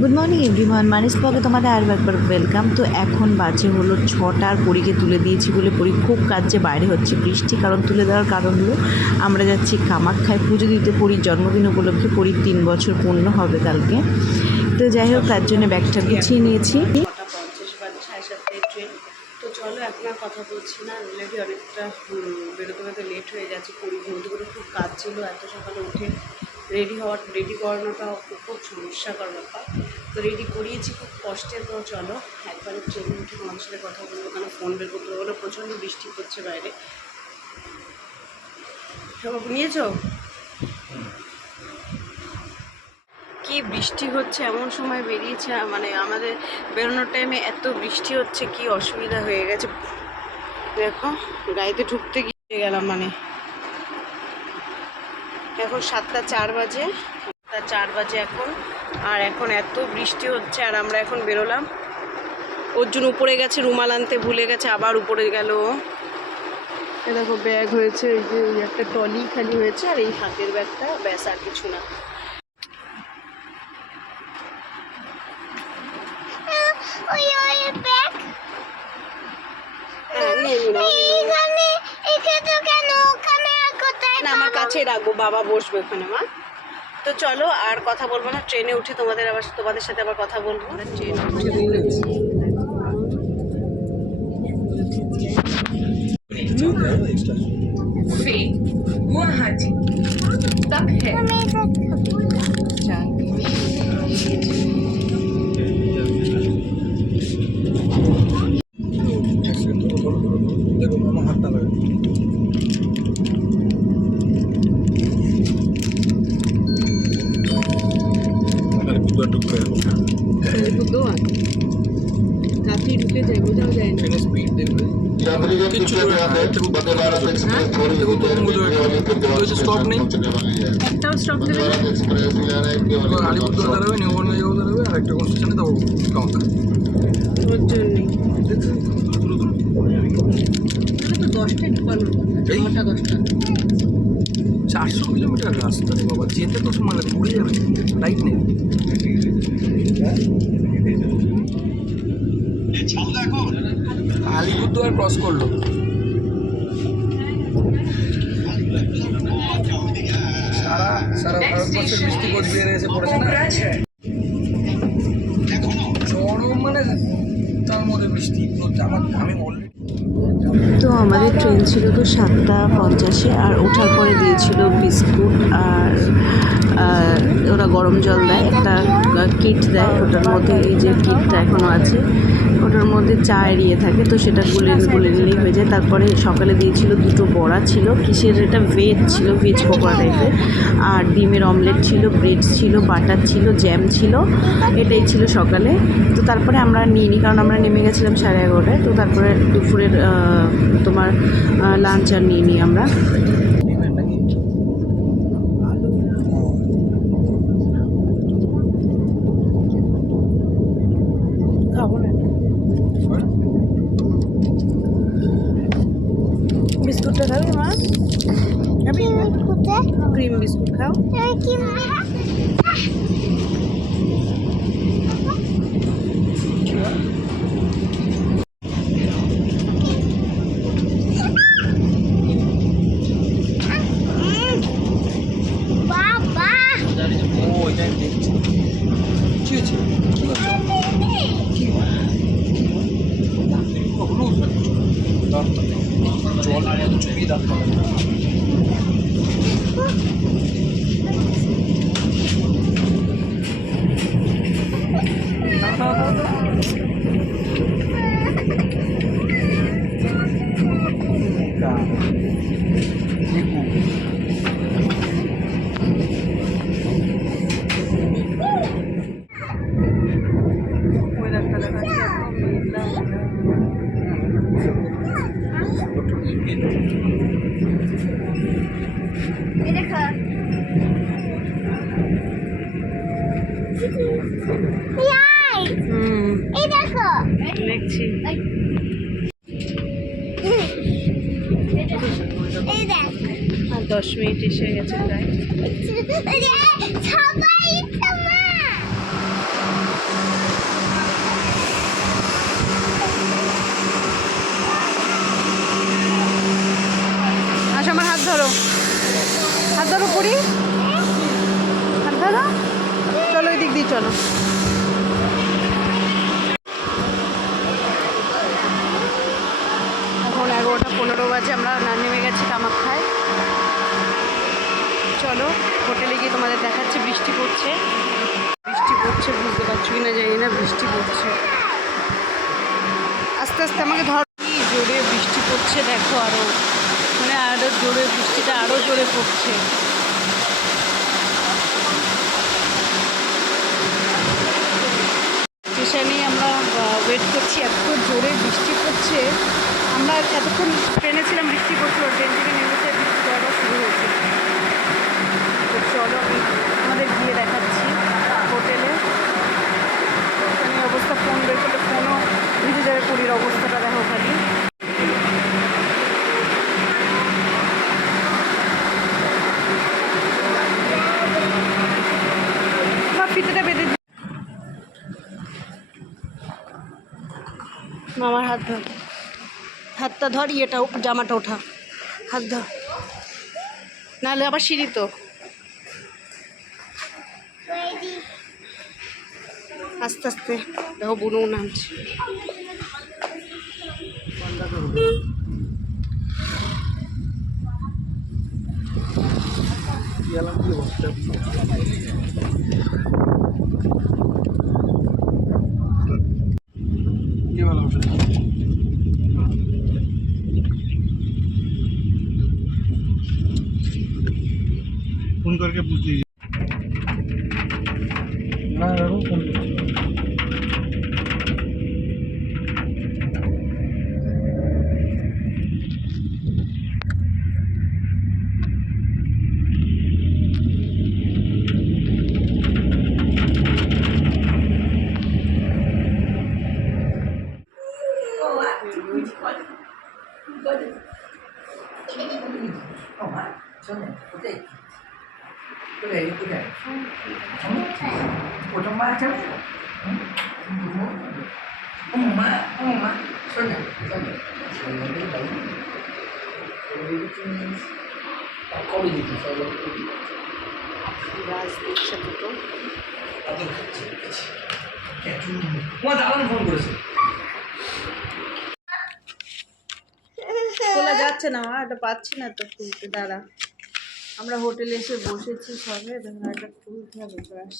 Good morning everyone, মানিস ব্লগে তোমাদের আরও একবার ওয়েলকাম। তো এখন বাজে হলো 6টার। পরীকে তুলে দিয়েছি বলে পরী খুব কাজে বাইরে হচ্ছে বৃষ্টি, কারণ তুলে দেওয়ার কারণ হলো আমরা যাচ্ছি কামাখ্যায় পুজো দিতে। পরীর জন্মদিন উপলক্ষে পরীর 3 বছর পূর্ণ হবে কালকে। তো যাই হোক, তার জন্য ব্যাগটা গুছিয়ে নিয়েছি। 6:50 বাজে, 7:30 ট্রেন। তো চলো এখন আর কথা বলছি না, অলরেডি অনেকটা বেরোতে লেট হয়ে যাচ্ছে। পরী ঘুমতে করে খুব কাজ ছিল, এত সকালে উঠে রেডি করানোটা খুব সমস্যাকর ব্যাপার। তো রেডি করিয়েছি খুব কষ্টে। তো চলো একবারে ট্রেনে উঠে তোমার সাথে কথা বলবো, কারণ ফোন বের করতে বলো, প্রচণ্ড বৃষ্টি পড়ছে বাইরে। সবাই নিয়েছ কি বৃষ্টি হচ্ছে, এমন সময় বেরিয়েছে, মানে আমাদের বেরোনোর টাইমে এত বৃষ্টি হচ্ছে, কি অসুবিধা হয়ে গেছে দেখো। গাড়িতে ঢুকতে গিয়ে গেলাম, মানে এখন 7:04 বাজে, 7:04 বাজে এখন। আর এখন এত বৃষ্টি হচ্ছে, আর আমরা এখন বেরোলাম। অর্জুন উপরে গেছে, রুমাল আনতে ভুলে গেছে, আবার উপরে গেল। এ দেখো ব্যাগ হয়েছে, এই যে একটা ট্রলি খালি হয়েছে, আর এই হাতের ব্যাগটা, ব্যাস আর কিছু না। আমার কাছে রাখবো, বাবা বসবে ওখানে মা। তো চলো আর কথা বলবো না, ট্রেনে উঠে তোমাদের সাথে আবার কথা বলবো। ট্রেনে উঠে বেরিয়েছি। गुवाहाटी तक है। काफी ढुके जाए, বোঝাও যায় না। স্পিড দেখবে স্টপ নেই, একটাও স্টপ দেবে না। আলিপুরদুয়ার দাঁড়াবে, নিউবনগাঁও দাঁড়াবে, আর একটা কোন স্টেশনে তো কাউন্টার। ওর জন্যই তো 10টায় ঢুকানোর কথা, 9টা 10টা। 400 কিলোমিটার রাস্তা রে বাবা, যেতে তো মানে ঘুরে যাবে, লাইট নেই। আলিপুরদুয়ার ক্রস করলো। সারা ভারতবর্ষের বৃষ্টি কোচবিহারে এসে পড়েছে না, চরম মানে তার মধ্যে বৃষ্টি। আমি অলরেডি তো আমাদের ট্রেন ছিল তো 7:50-এ, আর ওঠার পরে দিয়েছিল বিস্কুট, আর ওরা গরম জল দেয়, একটা কিট দেয়, ওটার মধ্যে এই যে কিটটা এখনও আছে, ওটার মধ্যে চা এড়িয়ে থাকে, তো সেটা গুলে নিলেই হয়ে যায়। তারপরে সকালে দিয়েছিল 2টো বড়া ছিল, কিসের এটা ভেজ ছিল, ভেজ পকোড়া টাইপের, আর ডিমের অমলেট ছিল, ব্রেড ছিল, বাটার ছিল, জ্যাম ছিল, এটাই ছিল সকালে। তো তারপরে আমরা নিইনি, কারণ আমরা নেমে গেছিলাম 11:30টায়। তো তারপরে দুপুরের তোমার লাঞ্চ আর নিয়ে নিই আমরা। বিস্কুটটা খাবি মা? ক্রিম বিস্কুট খাও। জল চুপিয়ে দাঁড় দেখছি। 10 মিনিট এসে গেছে প্রায়। চলো। এখন 11:15 বাজে, আমরা নেমে গেছি কামাখ্যায়। চলো হোটেলে গিয়ে তোমাদের দেখাচ্ছি। বৃষ্টি পড়ছে, বুঝতে পারছো কিনা জানি না, বৃষ্টি পড়ছে আস্তে আস্তে। আমাকে ধর, কি জোরে বৃষ্টি পড়ছে দেখো, আরও মানে আরও জোরে, বৃষ্টিটা আরও জোরে পড়ছে। স্টেশনে আমরা ওয়েট করছি, এত জোরে বৃষ্টি পড়ছে। আমরা এতক্ষণ ট্রেনে ছিলাম, বৃষ্টি পড়ছিল, ট্রেন থেকে নেমেছে, বৃষ্টি পড়াটা শুরু হয়েছে। তো চলো আমি আমাদের গিয়ে দেখাচ্ছি হোটেলে। ওখানে অবস্থা, ফোন বের করলে ফোনও ভিজে যাবে, পুরীর অবস্থাটা দেখো খালি। ফিতেটা বেঁধে মামার হাত ধর, হাতটা ধর, ইয়েটা জামাটা ওঠা, হাত ধর, নাহলে আবার সিঁড়ি তো। আস্তে আস্তে দেখো, বুনু নামছে। फोन करके पूछ लीजिए ना, रखो फोन। খোলা যাচ্ছে না, এটা পাচ্ছি না তো খুলতে। দাঁড়া, আমরা হোটেলে এসে বসেছি সবে, এটা খুলতে হবে। ব্যাস,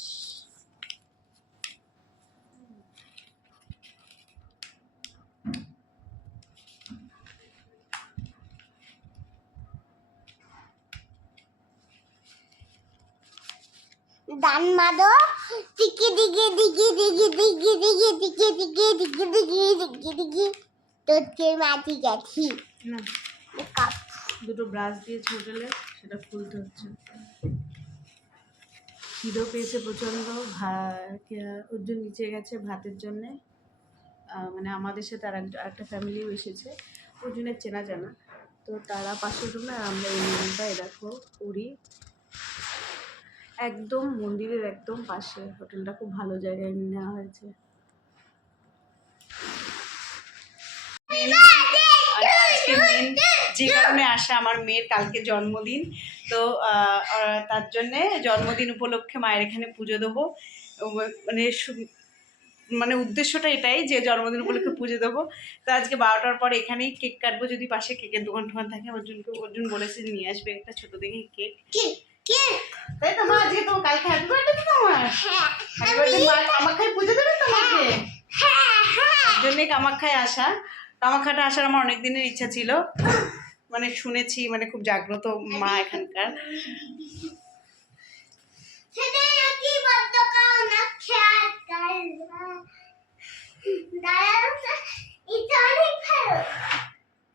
দান মাদো টিকে দিকে দিকে দিকে দিকে দিকে দিকে দিকে দিকে দিকে দিকে দিকে তোকে মাটি গেছি না দুটো ব্রাশ দিয়েছে হোটেলে, সেটা খুলতে হচ্ছে। খিদেও পেয়েছে প্রচণ্ড, ওর জন্য নিচে গেছে ভাতের জন্যে। মানে আমাদের সাথে আরেকটা ফ্যামিলিও এসেছে, ওর জন্য চেনা জানা, তো তারা পাশের রুমে, আর আমরা এই রুমটা দেখো পুরী একদম মন্দিরের একদম পাশে। হোটেলটা খুব ভালো জায়গায় নেওয়া হয়েছে। আজকে মেন যে কারণে আসা, আমার মেয়ের কালকে জন্মদিন, তো তার জন্যে জন্মদিন উপলক্ষে মায়ের এখানে পুজো দেবো। মানে উদ্দেশ্যটা এটাই যে জন্মদিন উপলক্ষে পুজো দেবো। তো আজকে 12টার পর এখানেই কেক কাটবো, যদি পাশে কেকের দোকান টোকান থাকে। অর্জুন বলেছে নিয়ে আসবে একটা ছোট দেখে কেক। তাই তো মা, আজকে তোমার কালকে হ্যাপি বার্থডে তো তোমার। হ্যাপি বার্থডে মা, কামাখ্যায় পুজো দেবে তোমাকে, জন্যই কামাখ্যায় আসা। কামাখ্যাটা আসার আমার অনেক দিনের ইচ্ছা ছিল, মানে শুনেছি মানে খুব জাগ্রত মা এখানকার।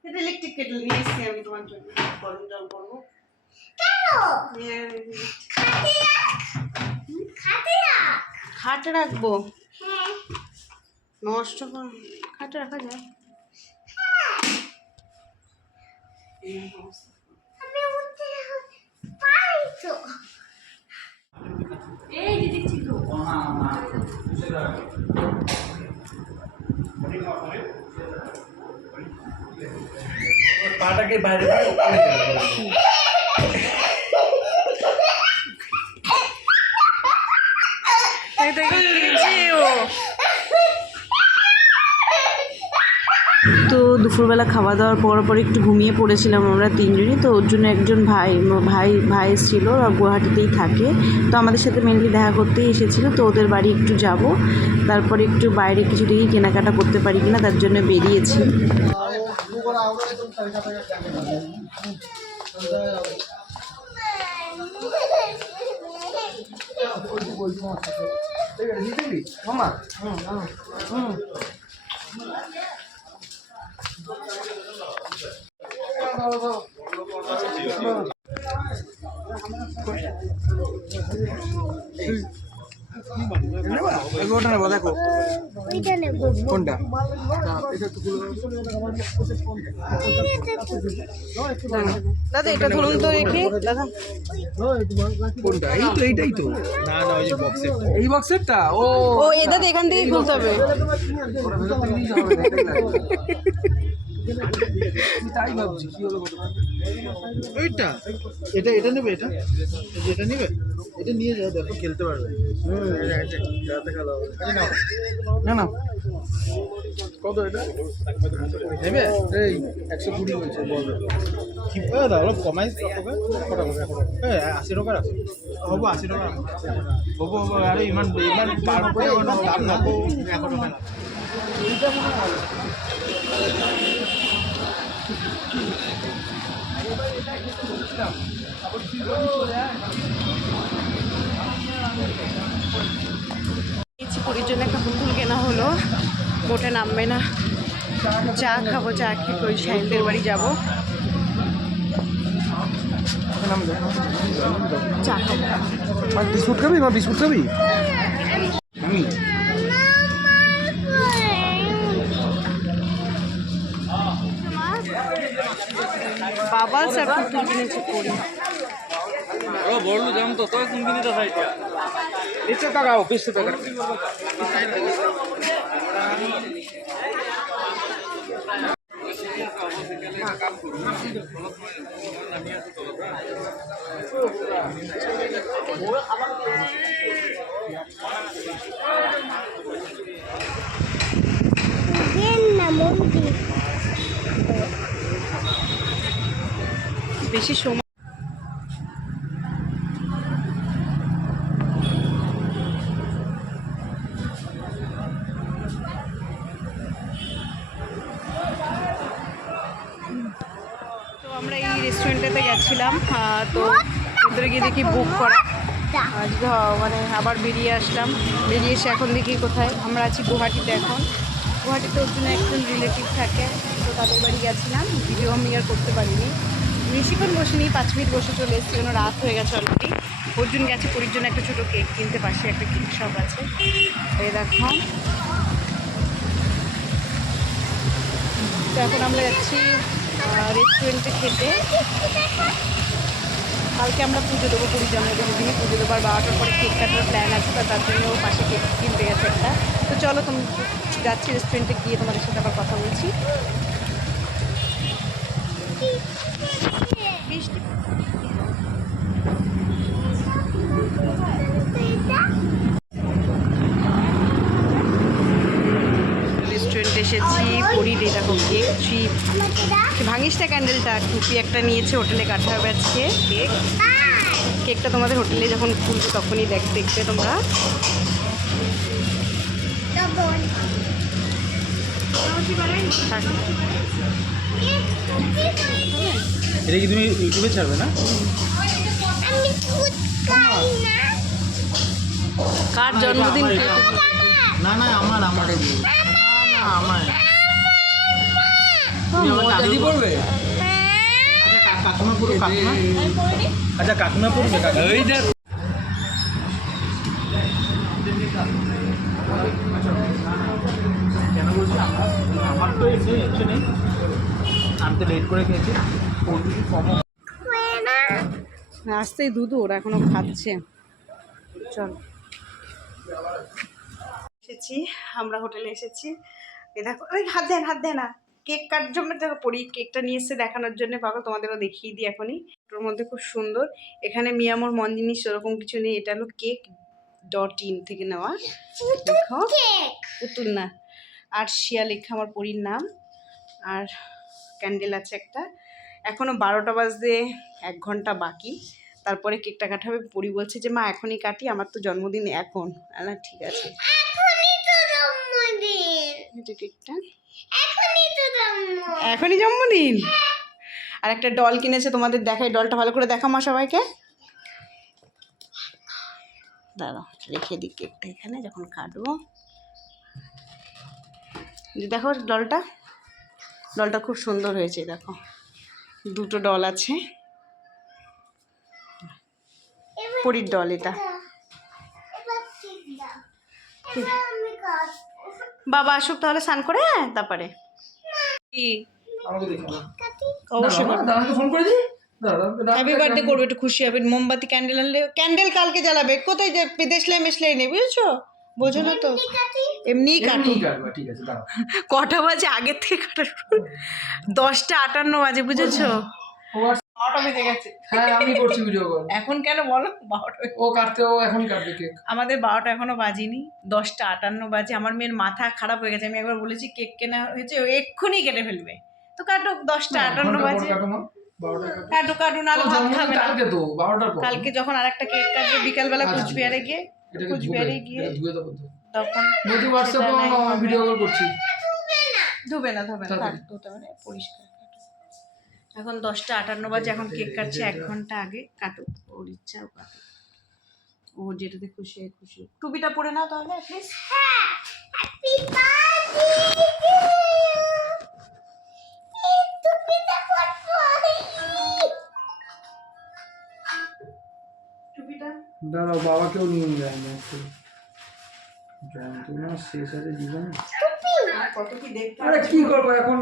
এটা ইলেকট্রিক কেটল নিয়ে এসেছি আমি তোমার জন্য, গরম জল করবো। খাটে রাখবো, নষ্ট কর, খাটে রাখা যায়। পাটাকে বাইরে এই দুপুরবেলা খাওয়া দাওয়ার পর একটু ঘুমিয়ে পড়েছিলাম আমরা তিনজনই। তো ওর জন্য একজন ভাই ছিল, গুয়াহাটিতেই থাকে। তো আমাদের সাথে মেনলি দেখা করতেই এসেছিলো। তো ওদের বাড়ি একটু যাব, তারপরে একটু বাইরে কিছু দিকে কেনাকাটা করতে পারি কিনা তার জন্য বেরিয়েছি। ওটা নেবো, দেখো ওইটা নেবো। কোনটা। দাদা এটা ধরুন তো রেখে দাদা, কোনটা? এইটাই তো। না না, ওই যে বক্সে এই বক্সেরটা। ও ও এটা তো এখান থেকে খুলতে হবে। তাই ভাবছি কি হলো। ওইটা, এটা নেবে, এটা নেবে, এটা নিয়ে যাও, দেখো খেলতে পারবে। খেলা হবে। না না কত এটা নেবে? এই 120 হয়েছে বলবে। কি অলপ কমাই কটা হবে? 80 টাকা আছে, হ'ব 80 টাকা হ'ব। আৰু ইমান পাৰ কৰি দাম নকওঁ, 100 টকা না। পুরীর জন্য একটা পুতুল কেনা হলো, বোটে নামবে না। চা খাবো, চা খেয়ে ওই সাইলদের বাড়ি যাবো, চা খাবো। বিস্কুট খাবি মা? বিস্কুট খাবি? আমি বাবা স্যার পুতুল কিনেছে পরি। বড় জাম তো তোর কোন কিনিটা সাইডটা নিচে টাকাও 20 টাকা। বেশি সময় আমরা এই রেস্টুরেন্টেতে গেছিলাম, তো ভেতরে গিয়ে দেখি বুক করা। আজকে মানে আবার বেরিয়ে আসলাম, বেরিয়ে এসে এখন দেখি কোথায় আমরা আছি, গুয়াহাটিতে। এখন গুয়াহাটিতে ওর জন্য একজন রিলেটিভ থাকে, তো তাদের বাড়ি গেছিলাম। ভিডিও আমি আর করতে পারিনি, বেশিক্ষণ বসিনি, 5 মিনিট বসে চলে এসেছি, কেন রাত হয়ে গেছে অলরেডি। ওর জন্য গেছে পুরীর জন্য একটা ছোটো কেক কিনতে, পাশে একটা কেক শপ আছে। এই দেখো, তো এখন আমরা যাচ্ছি রেস্টুরেন্টে খেতে। কালকে আমরা পুজো দেবো, পুরীর জন্মদিনের দিনে পুজো দেবো, আর 12টার পরে কেক কাটার প্ল্যান আছে, তার জন্য ও পাশে কেক কিনতে গেছে একটা। তো চলো তুমি যাচ্ছি রেস্টুরেন্টে, গিয়ে তোমাদের সাথে আবার কথা বলছি। বৃষ্টি রেস্টুরেন্টে এসেছি, পুরীর। এই দেখো কেক, ভাঙিস না ক্যান্ডেলটা। টুপি একটা নিয়েছে, হোটেলে কাটা হবে আজকে কেক। কেকটা তোমাদের হোটেলে যখন খুলবে তখনই দেখবে তোমরা। এটা কি তুমি ইউটিউবে ছাড়বে না? কার জন্মদিন? না না, আমার আমার কি করবে? কাকিমা পুরো কাকিমা। আচ্ছা কাকিমা পড়বে, এইটা কেন বলছি? আমার তো এসে ইচ্ছে নেই, আমি তো লেট করে খেয়েছি। আসতেই দুধ, ওরা এখনো খাচ্ছে। চল, এসেছি আমরা, হোটেলে এসেছি। এই দেখো, ওই হাত দেয় না। কেক কাটার জন্য দেখো পরি কেকটা নিয়ে এসছে দেখানোর জন্য। বাবা তোমাদেরও দেখিয়ে দিই এখনই। ওটার মধ্যে খুব সুন্দর। এখানে মিয়ামোর মন জিনিস ওরকম কিছু নেই, এটা হলো কেক.in থেকে নেওয়া। দেখো পুতুল না, আর শিয়া লেখা আমার পরির নাম। আর ক্যান্ডেল আছে একটা। এখনও 12টা বাজতে 1 ঘন্টা বাকি, তারপরে কেকটা কাটাবে। পরি বলছে যে মা এখনই কাটি, আমার তো জন্মদিন এখন। না ঠিক আছে, এখনই তো জন্মদিন, এই যে কেকটা, এখনই তো জন্ম। এখনই জন্মদিন। আর একটা ডল কিনেছে, তোমাদের দেখাই, ডলটা ভালো করে দেখা মা সবাইকে। দাঁড়াও রেখে দিই কেকটা এখানে, যখন কাটবো। দেখো ডলটা, ডলটা খুব সুন্দর হয়েছে। দেখো 2টো ডল আছে, পরীর ডল এটা। এবার ঠিক দাও, এবার আমি কাটবো। বাবা আসুক তাহলে স্নান করে, তারপরে কি আমাকে দেখো না কাটি। অবশ্যই দাদাকে ফোন করে দিই। হ্যাপি বার্থডে করবে, একটু খুশি হবে। মোমবাতি ক্যান্ডেল আনলে, ক্যান্ডেল কালকে জ্বালাবে। কোথায় যে দেশলাই মেশলাই নেই, বুঝেছো? বোঝো না তো, কাটি। এমনিই কাটু। ঠিক আছে দাঁড়াও। কটা বাজে আগের থেকে কাটার 10টা 58 বাজে, বুঝেছো? 12টা বেজে গেছে। হ্যাঁ আমি করছি ভিডিও কল। এখন কেন বলো? 12টা ও কাটতে, ও এখনই কাটবে কেক। আমাদের 12টা এখনো বাজেনি, 10টা 58 বাজে। আমার মেয়ের মাথা খারাপ হয়ে গেছে। আমি একবার বলেছি কেক কেনা হয়েছে, ও এক্ষুনি কেটে ফেলবে। তো কাটুক, 10টা 58 বাজে। কাটো মা, 12টা কাটো। কাটু কাটু, নাহলে ভাত খাবে না। কালকে তো 12টার পর। কালকে যখন আরেকটা কেক কাটবে বিকালবেলা আচ্ছা, কুচবিহারে গিয়ে, এটাকে কুচবিহারে গিয়ে ধুয়ে দেবো তো। তখন নদী হোয়াটসঅ্যাপে সেটা নাই আমি হবে। ভিডিও কল করছি। ধুবে না থাক, তাড়াতাড়ি। ধুতে মানে পরিষ্কার কাটো। এখন 10টা 58 বাজে, এখন কেক কাটছে 1 ঘন্টা আগে। কাটুক, ওর ইচ্ছা ও কাটুক, ও যেটাতে খুশি হয় খুশি হোক। টুপিটা পরে নাও তাহলে প্লিজ। হ্যাঁ, হ্যাপি বার্থডে টু ইউ। এই টুপিটা পরবো। টুপিটা দাঁড়াও, বাবাকেও নিয়ে যায় না একটু। যন্ত্রণা শেষ আছে জীবনে। আর কত কি দেখতে আরে হবে, কি করবো এখন,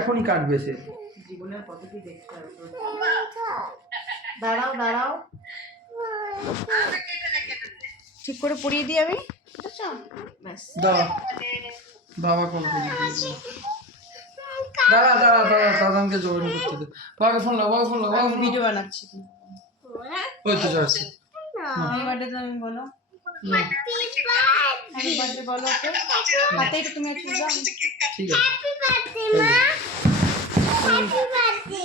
এখনই কাটবে সে। জীবনের কত কি দেখতে হবে। দাঁড়াও দাঁড়াও, ঠিক করে পরিয়ে দিই আমি, বুঝেছো? ব্যাস। দাও বাবা কোন দাঁড়া দাঁড়া দাঁড়া, দাদাকে জয়েন করতে দে। বাবাকে ফোন লাও, বাবাকে ফোন লাও, আমি ভিডিও বানাচ্ছি। ওই তো যাচ্ছে। হ্যাপি বার্থডে তুমি বলো, হ্যাপি হ্যাপি বার্থডে বলো ওকে। হাতে একটু তুমি একটু দাও। ঠিক আছে বার্থডে মা। Happy birthday.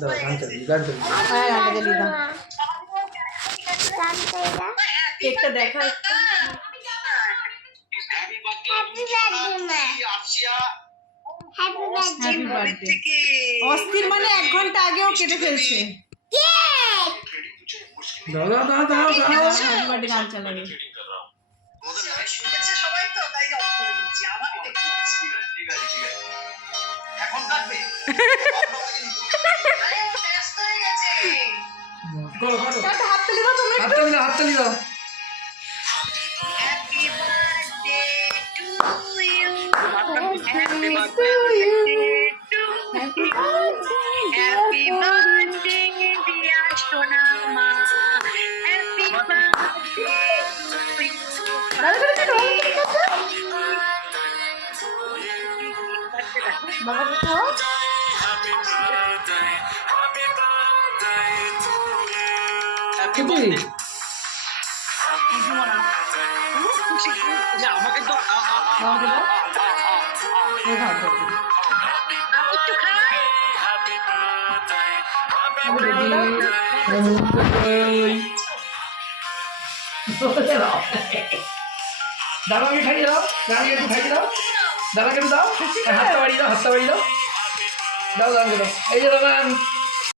দাও, গান চালিয়ে গান চালিয়ে। হ্যাঁ গানটা জ্বালিয়ে দাও। গানটা কেকটা দেখা একটু। হ্যাপি বার্থডে মা। Happy birthday happy birthday. অস্থির মানে 1 ঘন্টা আগেও কেটে ফেলছে। কেক। দাও দাও দাও দাও দাও। হ্যাপি বার্থডে গান চালাবে। করো করো, একটা হাততালি দাও তোমরা। হাততালি দাও, হাততালি দাও। বাবাকে খাও। কি? বাবাকে দাও। এই খাও, দাও। দাদাকে খাইয়ে দাও, দাদাকে একটু খাইয়ে দাও, দাদাকে একটু দাও, হাতটা বাড়িয়ে দাও, হাতটা বাড়িয়ে দাও, দাও দাদাকে দাও। এই যে দাদা